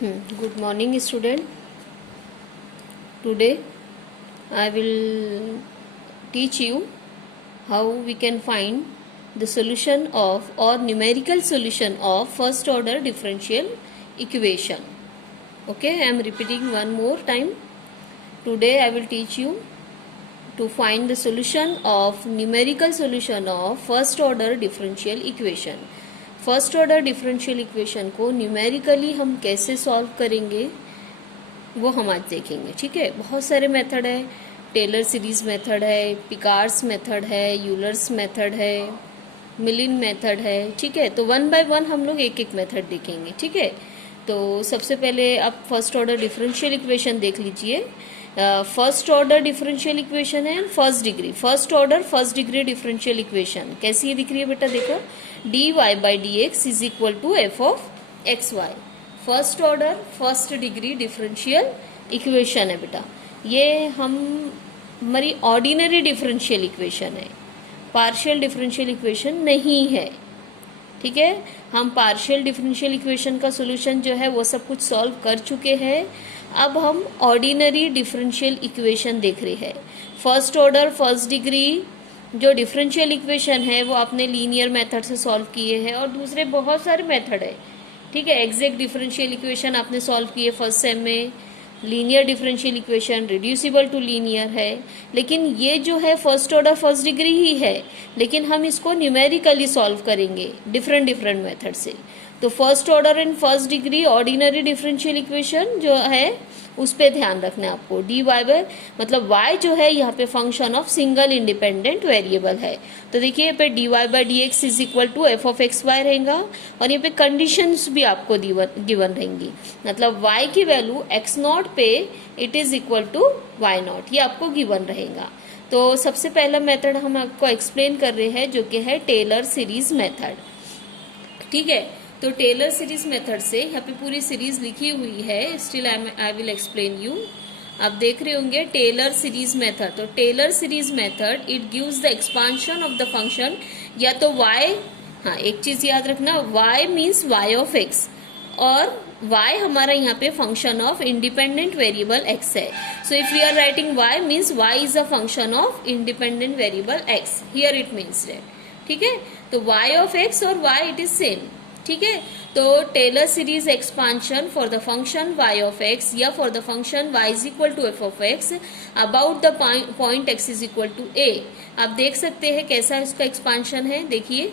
Good morning, student. Today I will teach you how we can find the solution of or numerical solution of first order differential equation. Okay, I am repeating one more time. Today I will teach you to find the solution of numerical solution of first order differential equation. First order differential equation को numerically हम कैसे solve करेंगे वो हम आज देखेंगे. ठीक है, बहुत सारे मेथड है. टेलर सीरीज मेथड है, पिकार्ड्स मेथड है, यूलर्स मेथड है, मिलिन मेथड है. ठीक है, तो वन बाय वन हम लोग एक एक मेथड देखेंगे. ठीक है, तो सबसे पहले आप फर्स्ट ऑर्डर डिफरेंशियल इक्वेशन देख लीजिए. फर्स्ट ऑर्डर डिफरेंशियल इक्वेशन है first degree. First order first degree differential equation कैसी है दिख रही है बेटा, देखो. D Y by D x is equal to F of X Y. First order first degree differential equation है बेटा. ये हमारी ऑर्डिनरी डिफरेंशियल इक्वेशन है, पार्शियल डिफरेंशियल इक्वेशन नहीं है. ठीक है, हम पार्शियल डिफरेंशियल इक्वेशन का सोल्यूशन जो है वो सब कुछ सॉल्व कर चुके हैं. अब हम ऑर्डिनरी डिफरेंशियल इक्वेशन देख रहे हैं. फर्स्ट ऑर्डर फर्स्ट डिग्री जो डिफरेंशियल इक्वेशन है वो आपने लीनियर मेथड से सॉल्व किए हैं और दूसरे बहुत सारे मेथड है. ठीक है, एग्जैक्ट डिफरेंशियल इक्वेशन आपने सॉल्व किए फर्स्ट सेम में. Linear differential equation reducible to linear है, लेकिन ये जो है फर्स्ट ऑर्डर फर्स्ट डिग्री ही है, लेकिन हम इसको न्यूमेरिकली सॉल्व करेंगे डिफरेंट मेथड से. तो first order and first degree ordinary differential equation जो है उस पर ध्यान रखना है आपको. डी वाई बाय मतलब वाई जो है यहाँ पे function of single independent variable है. तो देखिए यहाँ पे D Y by D x is equal to F of X Y रहेगा और यहाँ पे कंडीशंस भी आपको गिवन रहेंगी. मतलब वाई की वैल्यू एक्स नॉट पे it is equal to Y naught, ये आपको गिवन रहेगा. तो सबसे पहला मेथड हम आपको एक्सप्लेन कर रहे हैं जो कि है टेलर सीरीज मेथड. ठीक है, तो टेलर सीरीज मेथड से यहाँ पे पूरी सीरीज लिखी हुई है. Still I will explain you. आप देख रहे होंगे टेलर सीरीज मेथड. तो Taylor series method it gives the expansion of the function या तो y. हाँ, एक चीज याद रखना, y means y of x और y हमारा यहाँ पे function of independent variable x है. So if we are writing y means y is a function of independent variable x. Here it means that. ठीक है, तो y ऑफ x और y it is same. ठीक है, तो Taylor series expansion for the function y of x या for the function y is equal to f of x about the point x is equal to a. आप देख सकते हैं कैसा इसका एक्सपांशन है. देखिए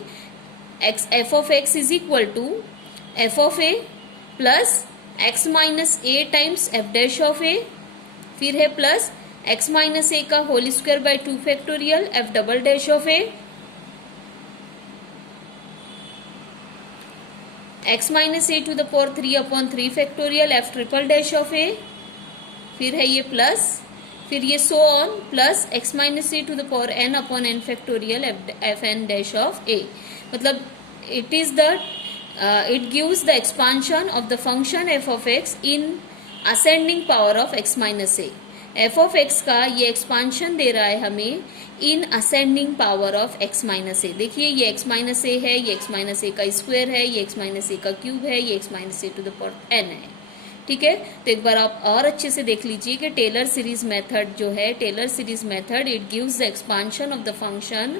f of x is equal to f of a plus x minus a times f dash of a, फिर है प्लस x माइनस a का whole square by 2 factorial f double dash of a, x minus A to the power 3 upon 3 factorial f triple dash of a, फिर है ये plus, फिर ये so on plus x minus A to the power n upon n factorial f n dash of a. मतलब it is the it gives the expansion of the function f of x in ascending power of x minus a. f of x का ये expansion दे रहा है हमें in ascending power of x minus a. देखिए ये x minus ए है, ये x माइनस ए का स्क्वायर है, ये x माइनस ए का क्यूब है, ये x minus A to the power n है. ठीक है, तो एक बार आप और अच्छे से देख लीजिए कि टेलर सीरीज मेथड जो है, Taylor series method it gives the expansion of the function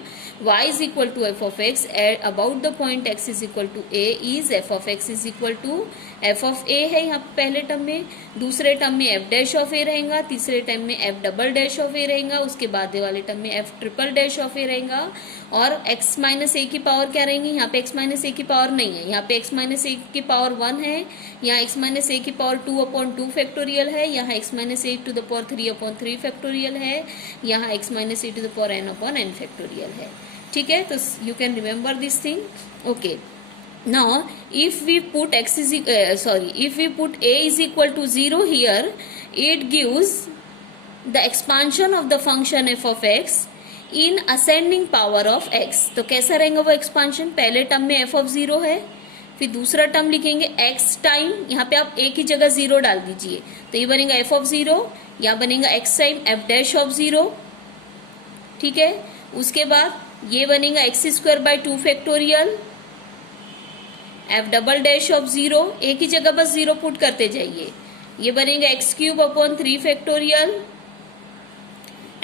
y is equal to f of x about the point x is equal to a is f of x is equal to f of a है यहाँ पहले term में, दूसरे term में f dash of a रहेगा, तीसरे term में f double dash of a रहेगा, उसके बाद वाले टर्म में f triple dash of a रहेगा. और x माइनस ए की पावर क्या रहेंगी, यहाँ पे x माइनस ए की पावर नहीं है, यहाँ पे x माइनस ए की पावर 1 है, यहाँ x माइनस ए की पावर 2 अपॉन 2 फैक्टोरियल है, यहाँ x minus A to the power 3 upon 3 factorial है, यहाँ x minus A to the power n upon n factorial है. ठीक है, तो you can remember this thing. Okay, now if we put if we put a is equal to 0 here, it gives the expansion of the function f of x in ascending power of x. तो कैसा रहेगा वो expansion, पहले term में f of 0 है, फिर दूसरा term लिखेंगे x टाइम, यहाँ पे आप a की जगह 0 डाल दीजिए, तो ये बनेगा f ऑफ 0, यहाँ बनेगा x time f dash of 0. ठीक है, उसके बाद ये बनेगा x square by 2 factorial F double dash of 0, एक ही जगह बस 0 पुट करते जाइए, ये बनेगा x cube upon 3 factorial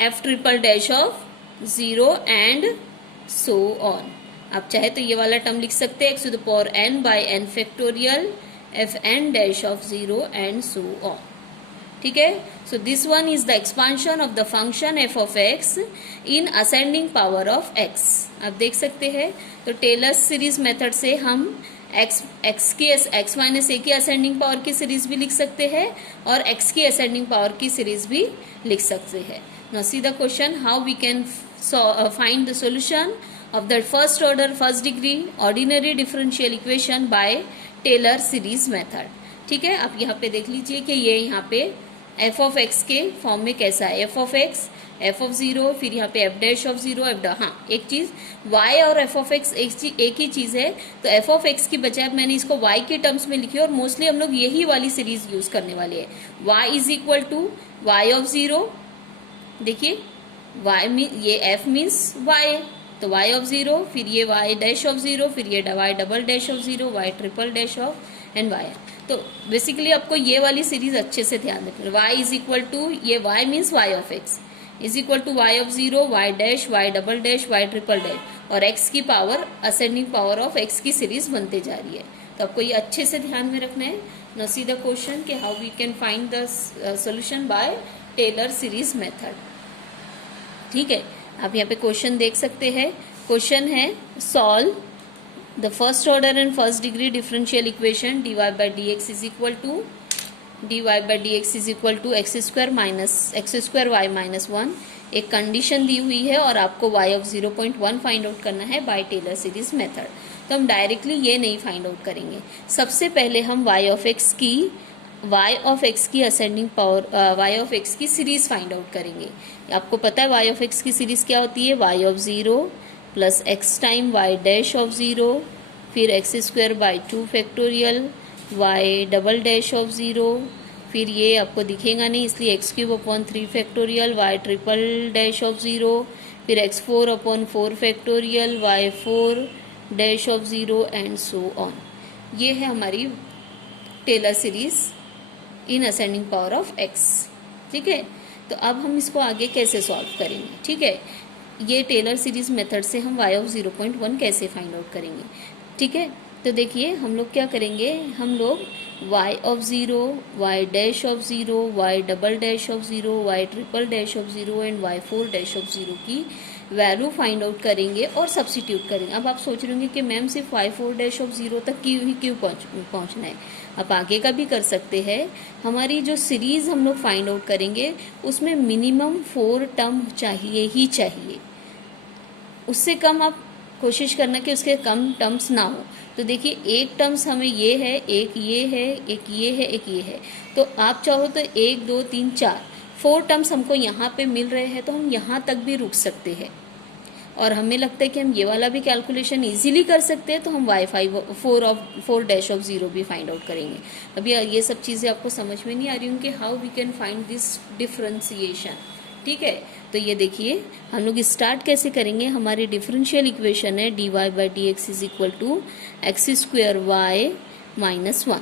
f triple dash of 0 and so on. आप चाहे तो ये वाला टर्म लिख सकते हैं x to the power n by n factorial f n dash of 0 and so on. ठीक है, so this one is the expansion of the function f of x in ascending power of x. आप देख सकते हैं, तो Taylor series method से हम x minus ए की असेंडिंग पावर की सीरीज भी लिख सकते हैं और एक्स की असेंडिंग पावर की सीरीज भी लिख सकते हैं। Now see the question, how we can find the solution of the first order first degree ordinary differential equation by Taylor series method। ठीक है, आप यहाँ पे देख लीजिए कि ये यहाँ पे f of x के फॉर्म में कैसा है, f of x, f of 0, फिर यहाँ पे f डैश ऑफ 0, हाँ एक चीज y और f of x एक ही चीज है, तो f of x की बजाय मैंने इसको y के टर्म्स में लिखी और मोस्टली हम लोग यही वाली सीरीज यूज करने वाले हैं। y is equal to y of 0, देखिए y ये f मीन्स y, तो y ऑफ 0, फिर ये y डैश ऑफ 0, फिर ये y double dash of 0, y triple dash of and y। तो बेसिकली आपको ये वाली सीरीज अच्छे से ध्यान रखना, y इज इक्वल टू ये y means y of x is equal to y of 0, y dash, y double dash, y triple dash और x की power ascending power of x की सीरीज बनते जा रही है। तो आपको ये अच्छे से ध्यान में रखना है। नाउ सी द क्वेश्चन कि how we can find the solution by Taylor series method. ठीक है, आप यहाँ पे क्वेश्चन देख सकते हैं, क्वेश्चन है solve the first order and first degree differential equation dy by D x is equal to x square y minus 1। एक कंडीशन दी हुई है और आपको y ऑफ 0.1 फाइंड आउट करना है बाय टेलर सीरीज मेथड। तो हम डायरेक्टली ये नहीं फाइंड आउट करेंगे, सबसे पहले हम y ऑफ x की ascending power y of x की सीरीज फाइंड आउट करेंगे। आपको पता है y ऑफ x की सीरीज क्या होती है, y of 0 plus x time y dash of 0, फिर x square by 2 factorial y double dash of 0, फिर ये आपको दिखेगा नहीं इसलिए x cube upon 3 factorial y triple dash of 0, फिर x4 upon 4 factorial y 4 dash of 0 and so on. ये है हमारी Taylor series in ascending power of x। ठीक है, तो अब हम इसको आगे कैसे सॉल्व करेंगे। ठीक है, ये टेलर सीरीज मेथड से हम y ऑफ 0.1 कैसे फाइंड आउट करेंगे। ठीक है, तो देखिए हम लोग क्या करेंगे, हम लोग y of 0, y dash of 0, y double dash of 0, y triple dash of 0 and y 4 dash of 0 की वैल्यू फाइंड आउट करेंगे और सब्स्टिट्यूट करेंगे। अब आप सोच रहे होंगे कि मैम सिर्फ y 4 डैश ऑफ 0 तक क्यों पहुंचना है, आप आगे का भी कर सकते हैं। हमारी जो सीरीज हम लोग फाइंड आउट करेंगे उसमें मिनिमम 4 टर्म चाहिए ही चाहिए, उससे कम आप कोशिश करना कि उसके कम टर्म्स ना हो। तो देखिए एक टर्म्स हमें ये है, एक ये है, एक ये है, एक ये है, तो आप चाहो तो 1 2 3 4 टर्म्स हमको यहाँ पे मिल रहे हैं तो हम यहाँ तक भी रुक सकते हैं और हमें लगता है कि हम ये वाला भी कैलकुलेशन इजीली कर सकते हैं, तो हम y 4 डैश ऑफ 0 भी फाइंड आउट करेंगे। अभी ये सब चीज़ें आपको समझ में नहीं आ रही हूँ कि how we can find this differentiation. ठीक है, तो ये देखिए हम लोग स्टार्ट कैसे करेंगे। हमारी डिफरेंशियल इक्वेशन है dy by D x is equal to x square y minus 1।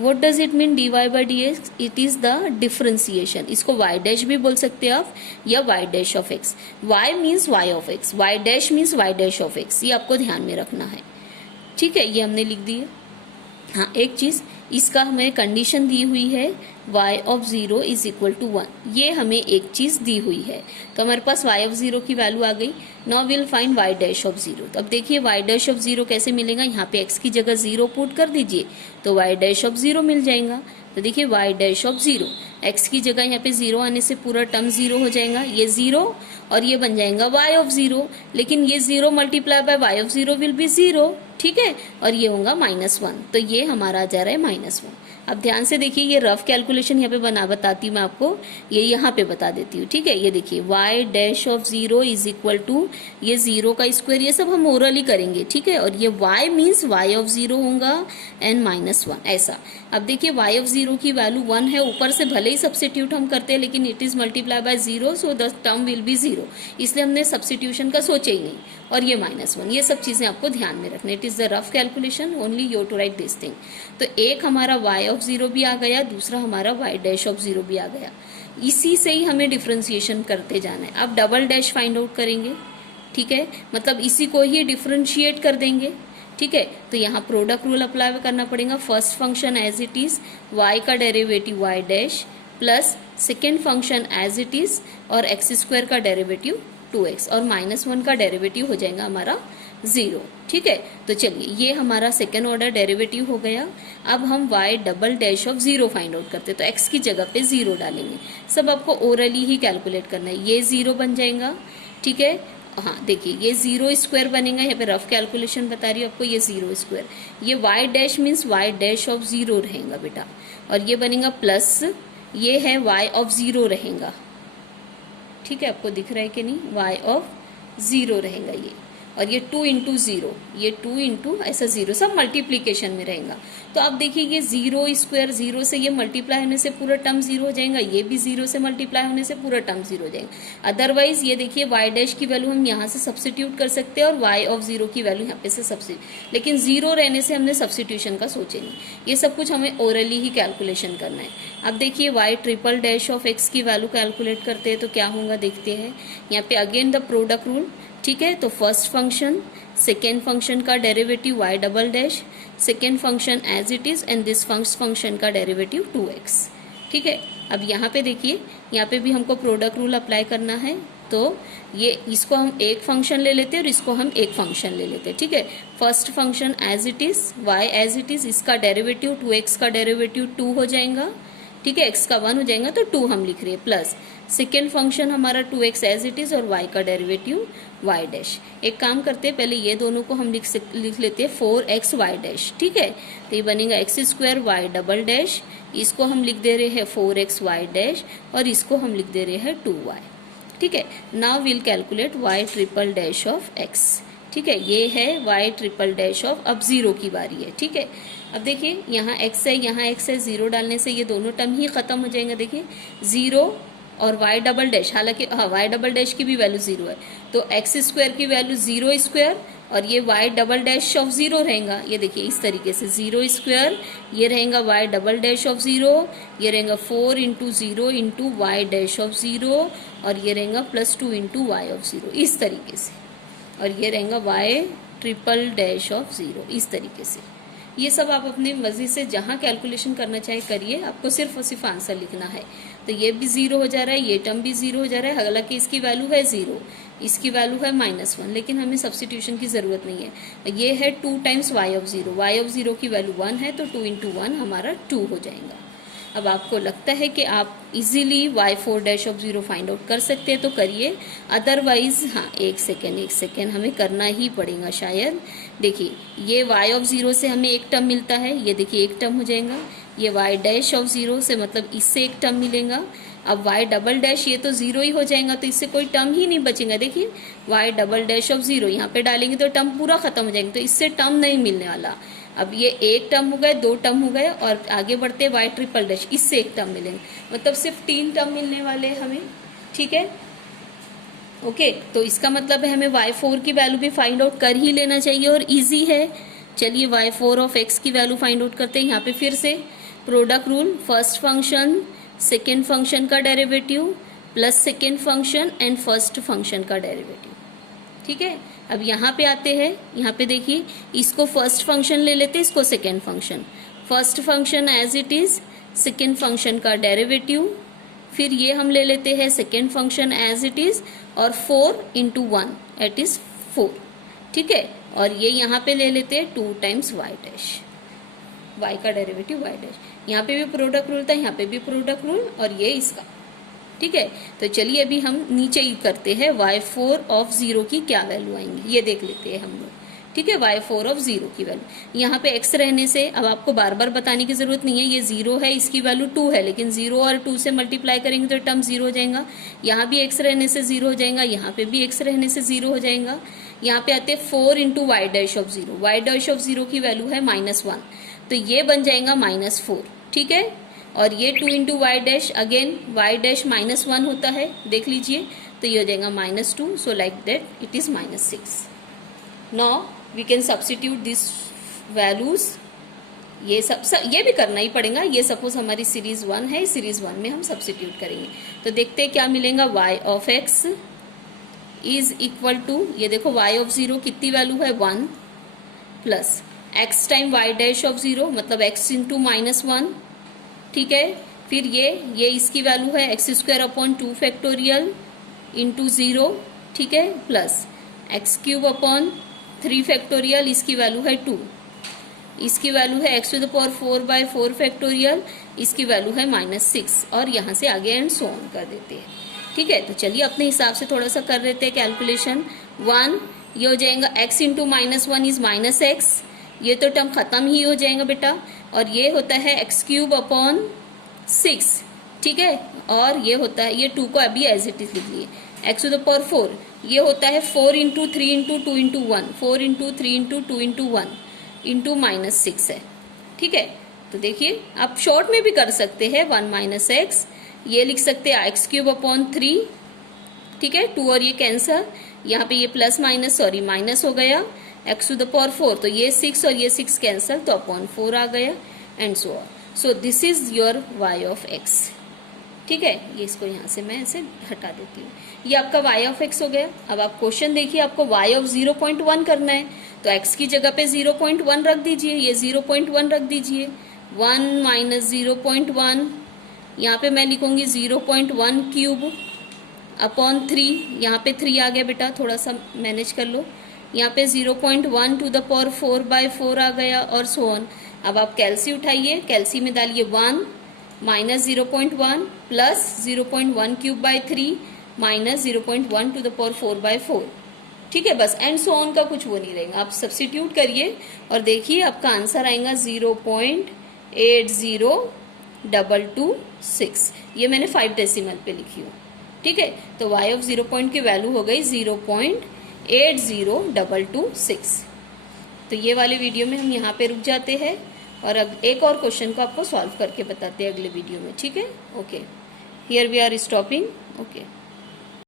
What does it mean dy by D x, it is the differentiation. इसको y डैश भी बोल सकते हैं आप या y dash of x। y means y of x, y dash means y dash of x, ये आपको ध्यान में रखना है। ठीक है, ये हमने लिख दिया। हाँ, एक चीज इसका हमें कंडीशन दी हुई है y of 0 is equal to 1, ये हमें एक चीज दी हुई है, तो हमारे पास y ऑफ 0 की वैल्यू आ गई। Now will find y dash of 0। तो अब देखिए y डैश ऑफ 0 कैसे मिलेगा, यहाँ पे x की जगह 0 पुट कर दीजिए तो y डैश ऑफ 0 मिल जाएगा। तो देखिए y डैश ऑफ 0, x की जगह यहाँ पे 0 आने से पूरा टर्म 0 हो जाएगा, ये 0 और ये बन जाएगा y ऑफ 0, लेकिन ये 0 multiply by y of 0 will be 0। ठीक है, और ये होगा -1, तो ये हमारा आ जा रहा है -1। अब ध्यान से देखिए, ये रफ कैलकुलेशन यहाँ पे बताती हूँ मैं आपको, ये यहाँ पे बता देती हूँ। ठीक है, ये देखिए y dash of 0 is equal to ये 0 का स्क्वायर, ये सब हम ओरली करेंगे। ठीक है, और ये y मीन्स y ऑफ 0 होगा एंड -1 ऐसा। अब देखिए y ऑफ 0 की वैल्यू 1 है, ऊपर से भले ही सब्स्टिट्यूट हम करते हैं लेकिन it is multiply by 0, so the term will be 0, इसलिए हमने सब्स्टिट्यूशन का सोचा ही नहीं। और ये -1, ये सब चीजें आपको ध्यान में रखना, it is is the rough calculation, only you to write this thing. तो एक हमारा y ऑफ 0 भी आ गया, दूसरा हमारा y डैश ऑफ 0 भी आ गया। इसी से ही हमें डिफ्रेंसिएशन करते जाना है। अब डबल डैश फाइंड आउट करेंगे, ठीक है, मतलब इसी को ही डिफ्रेंशिएट कर देंगे, ठीक है। तो यहाँ प्रोडक्ट रूल अप्लाई करना पड़ेगा। First function as it is y का derivative y dash plus second function as it is और एक्स स्क्वायर का डेरिवेटिव 2x और -1 का डेरिवेटिव हो जाएगा हमारा 0, ठीक है। तो चलिए ये हमारा सेकेंड ऑर्डर डेरिवेटिव हो गया। अब हम y double dash of 0 find out करते हैं, तो x की जगह पे 0 डालेंगे। सब आपको ओरली ही कैलकुलेट करना है। ये 0 बन जाएगा, ठीक है। हाँ देखिए ये 0 स्क्वायर बनेगा, यहाँ पे रफ कैलकुलेशन बता रही हूँ आपको, ये 0 स्क्वायर, ये y dash means y dash of 0 रहेगा बेटा, और ये बनेगा प्लस ये है y ऑफ 0 रहेगा, ठीक है। आपको दिख रहा है कि नहीं, y ऑफ 0 रहेगा ये, और ये 2 इंटू 0, ये 2 इंटू ऐसा 0, सब मल्टीप्लीकेशन में रहेगा। तो अब देखिए ये 0 स्क्वायर 0 से ये मल्टीप्लाई होने से पूरा टर्म 0 हो जाएगा, ये भी 0 से मल्टीप्लाई होने से पूरा टर्म 0 हो जाएगा। अदरवाइज ये देखिए y डैश की वैल्यू हम यहाँ से सब्सिट्यूट कर सकते हैं और y ऑफ 0 की वैल्यू यहाँ पे से सब्सिट्यूट, लेकिन 0 रहने से हमने सब्सिट्यूशन का सोचे नहीं। ये सब कुछ हमें ओरली ही कैलकुलेशन करना है। अब देखिए y triple dash of x की वैल्यू कैलकुलेट करते हैं तो क्या होगा देखते हैं। यहाँ पे अगेन द प्रोडक्ट रूल, ठीक है। तो फर्स्ट फंक्शन सेकेंड फंक्शन का derivative y double dash, second function as it is and this first function का डेरिवेटिव 2x, ठीक है। अब यहाँ पे देखिए, यहाँ पे भी हमको प्रोडक्ट रूल अप्लाई करना है। तो ये इसको हम एक फंक्शन ले लेते हैं और इसको हम एक फंक्शन ले लेते हैं, ठीक है। First function as it is y as it is, इसका डेरिवेटिव 2x का डेरिवेटिव 2 हो जाएगा, ठीक है। x का 1 हो जाएगा तो 2 हम लिख रहे हैं, प्लस सेकेंड फंक्शन हमारा 2x एज इट इज और y का डेरिवेटिव y डैश। एक काम करते हैं, पहले ये दोनों को हम लिख लेते हैं 4x y डैश, ठीक है। तो ये बनेगा x square y double dash, इसको हम लिख दे रहे हैं 4x y डैश और इसको हम लिख दे रहे हैं 2y, ठीक है। Now will calculate y triple dash of x, ठीक है। ये है y ट्रिपल डैश ऑफ, अब 0 की बारी है, ठीक है। अब देखिए यहाँ x है, यहाँ x है, 0 डालने से ये दोनों टर्म ही खत्म हो जाएंगे। देखिए 0 और y डबल डैश, हालांकि हाँ y डबल डैश की भी वैल्यू 0 है, तो एक्स स्क्वायर की वैल्यू 0 स्क्वायर और ये y डबल डैश ऑफ 0 रहेगा। ये देखिए इस तरीके से 0 स्क्वायर, ये रहेगा y डबल डैश ऑफ 0, ये रहेगा 4 into 0 into y dash of 0 और ये रहेगा प्लस 2 इंटू वाई ऑफ 0, इस तरीके से, और ये रहेगा y ट्रिपल डैश ऑफ 0, इस तरीके से। ये सब आप अपने मर्जी से जहाँ कैलकुलेशन करना चाहे करिए, आपको सिर्फ और सिर्फ आंसर लिखना है। तो ये भी 0 हो जा रहा है, ये टर्म भी 0 हो जा रहा है, हालांकि इसकी वैल्यू है 0, इसकी वैल्यू है -1, लेकिन हमें सब्स्टिट्यूशन की ज़रूरत नहीं है। ये है 2 times y of 0, y of 0 की वैल्यू 1 है तो 2 इंटू 1 हमारा 2 हो जाएगा। अब आपको लगता है कि आप easily y4 dash of 0 find out कर सकते हैं तो करिए, अदरवाइज हाँ एक सेकेंड हमें करना ही पड़ेगा शायद। देखिए ये y ऑफ 0 से हमें एक टर्म मिलता है, ये देखिए एक टर्म हो जाएगा, ये y डैश ऑफ 0 से मतलब इससे एक टर्म मिलेगा। अब y डबल डैश ये तो 0 ही हो जाएगा तो इससे कोई टर्म ही नहीं बचेगा। देखिए y डबल डैश ऑफ 0 यहाँ पे डालेंगे तो टर्म पूरा खत्म हो जाएगा, तो इससे टर्म नहीं मिलने वाला। अब ये एक टर्म हो गए, 2 टर्म हो गए और आगे बढ़ते y ट्रिपल डैश, इससे एक टर्म मिलेंगे, मतलब सिर्फ 3 टर्म मिलने वाले हैं हमें, ठीक है। ओके, तो इसका मतलब है हमें y4 की वैल्यू भी फाइंड आउट कर ही लेना चाहिए और इजी है। चलिए y4 ऑफ x की वैल्यू फाइंड आउट करते हैं। यहाँ पे फिर से product rule, first function second function का derivative plus second function and first function का डेरिवेटिव, ठीक है। अब यहाँ पे आते हैं, यहाँ पे देखिए इसको फर्स्ट फंक्शन ले लेते हैं, इसको second function, first function as it is second function का डेरिवेटिव, फिर ये हम ले लेते हैं second function as it is और 4 इंटू 1 एट इज 4, ठीक है। और ये यहाँ पे ले लेते हैं 2 टाइम्स y डैश, y का डेरिवेटिव y डैश। यहाँ पे भी प्रोडक्ट रूल था, यहाँ पे भी प्रोडक्ट रूल और ये इसका, ठीक है। तो चलिए अभी हम नीचे ही करते हैं y4 ऑफ 0 की क्या वैल्यू आएंगी ये देख लेते हैं हम लोग, ठीक है। y4 ऑफ 0 की वैल्यू, यहाँ पे x रहने से अब आपको बार बार बताने की जरूरत नहीं है, ये 0 है, इसकी वैल्यू 2 है, लेकिन 0 और 2 से मल्टीप्लाई करेंगे तो टर्म 0 हो जाएगा। यहाँ भी x रहने से 0 हो जाएगा, यहाँ पे भी x रहने से 0 हो जाएगा। यहाँ पे आते हैं 4 into y dash of 0, y dash of 0 की वैल्यू है -1, तो ये बन जाएगा -4, ठीक है। और ये 2 into y dash, again y dash -1 होता है, देख लीजिए, तो ये हो जाएगा -2, so like that it is -6। Now we can substitute this values. ये भी करना ही पड़ेगा। ये सपोज हमारी सीरीज 1 है, सीरीज 1 में हम सब्स्टिट्यूट करेंगे तो देखते हैं क्या मिलेगा। y of x is equal to, ये देखो y ऑफ 0 कितनी वैल्यू है 1 plus x time y dash of 0 मतलब x इंटू -1, ठीक है। फिर ये इसकी वैल्यू है x square upon 2 factorial into 0, ठीक है, plus x cube upon 3 factorial, इसकी वैल्यू है 2, इसकी वैल्यू है x to the power 4/4 factorial, इसकी वैल्यू है -6 और यहाँ से आगे एंड सो ऑन कर देते हैं, ठीक है। तो चलिए अपने हिसाब से थोड़ा सा कर लेते हैं कैलकुलेशन। 1 ये हो जाएगा x इंटू -1 इज -x, ये तो टर्म खत्म ही हो जाएगा बेटा, और ये होता है एक्स क्यूब अपॉन 6, ठीक है, और ये होता है, ये 2 को अभी एज इट इज लिख लिए, एक्स टू द पावर 4, ये होता है 4 into 3 into 2 into 1, 4 into 3 into 2 into 1 into -6 है, ठीक है। तो देखिए आप शॉर्ट में भी कर सकते हैं, 1 - x, ये लिख सकते हैं एक्स क्यूब अपॉन 3, ठीक है, 2 और ये कैंसर, यहाँ पे ये प्लस माइनस सॉरी माइनस हो गया, एक्स टू द पावर 4 तो ये 6 और ये 6 कैंसल तो अपॉन 4 आ गया and so on. So this is your y of x, ठीक है। ये इसको यहाँ से मैं ऐसे हटा देती हूँ, ये आपका y ऑफ x हो गया। अब आप क्वेश्चन देखिए, आपको y ऑफ 0.1 करना है तो x की जगह पे 0.1 रख दीजिए, ये 0.1 रख दीजिए, 1 माइनस 0.1, यहाँ पे मैं लिखूंगी 0.1 क्यूब अपॉन 3, यहाँ पे 3 आ गया बेटा, थोड़ा सा मैनेज कर लो, यहाँ पे 0.1 टू द पावर 4/4 आ गया और सो ऑन। अब आप कैल्सी उठाइए, कैल्सी में डालिए 1 minus 0.1 plus 0.1 cube by 3 minus 0.1 to the power 4/4, ठीक है, बस एंड सो ऑन का कुछ वो नहीं रहेगा। आप सब्स्टिट्यूट करिए और देखिए आपका आंसर आएगा 0.80226, ये मैंने 5 डेसिमल पे लिखी हूँ, ठीक है। तो y ऑफ 0 पॉइंट की वैल्यू हो गई 0.80226। तो ये वाले वीडियो में हम यहाँ पे रुक जाते हैं और अब एक और क्वेश्चन को आपको सॉल्व करके बताते हैं अगले वीडियो में, ठीक है। Okay, here we are stopping, okay.